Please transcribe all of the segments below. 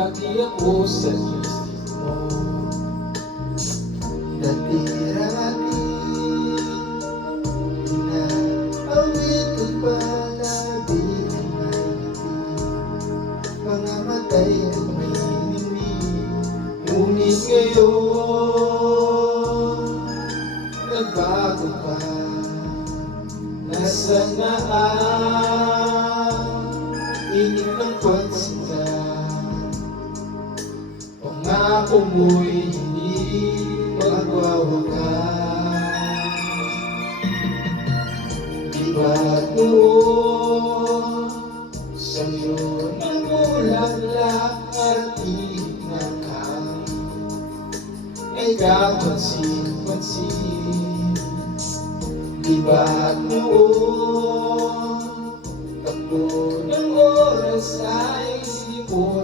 ako sa isip mo Natira-tira na awit at palabi ay may Mga matay at may ningni Ngunit ngayon Nagbago ka Nasaan na ang Init ng pagsinta Pangako mo'y hindi magwawakas. Di ba noon Sa'yo namulaklak at hangin Ay kapansin-pansin. Di ba noon Takbo ng oras ay hindi mo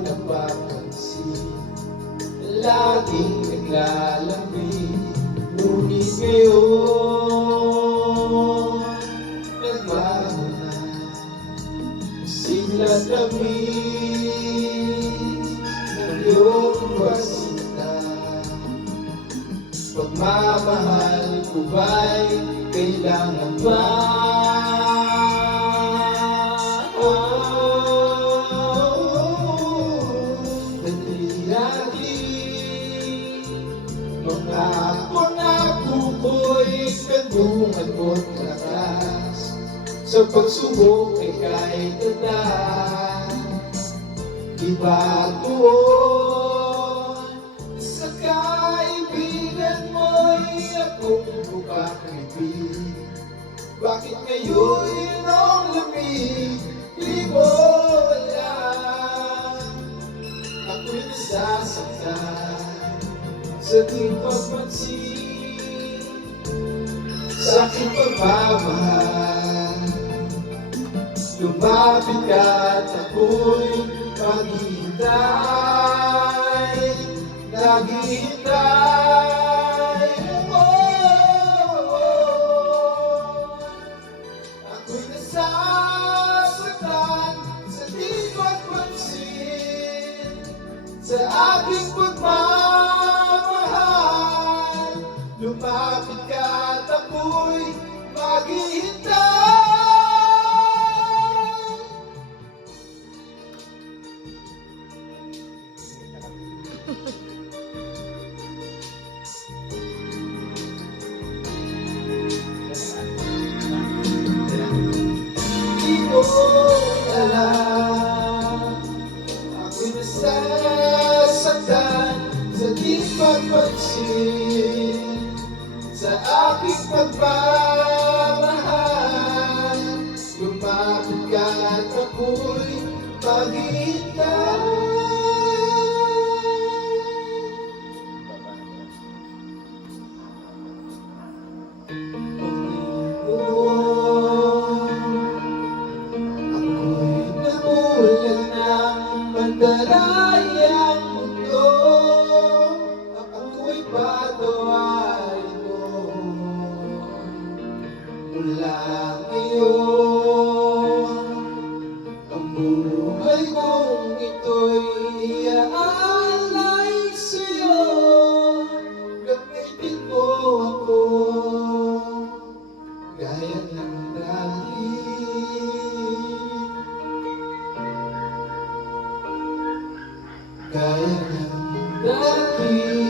Laging naglalambing Ngunit ngayon Nagbago na Sigla lamig Ng iyong basita Pagmamahal ko ba'y kailangan ba? Mga pangako ko'y kandungan mo't malakas. Sa pagsubok ay kahit tatas Di ba doon sa kaibigan mo'y akong bukakibig Bakit ngayon ang lamig di sa di pagpansin Sa aking pagmamahal Lumapit ka at ako'y maghihintay Naghihintay oh, di pagpansin Sa aking pagmamahal pagpansin Sa aking pagmamahal Lumapit ka at ako'y maghihintay Ako'y namulan ng mandalayang Gaya ng dati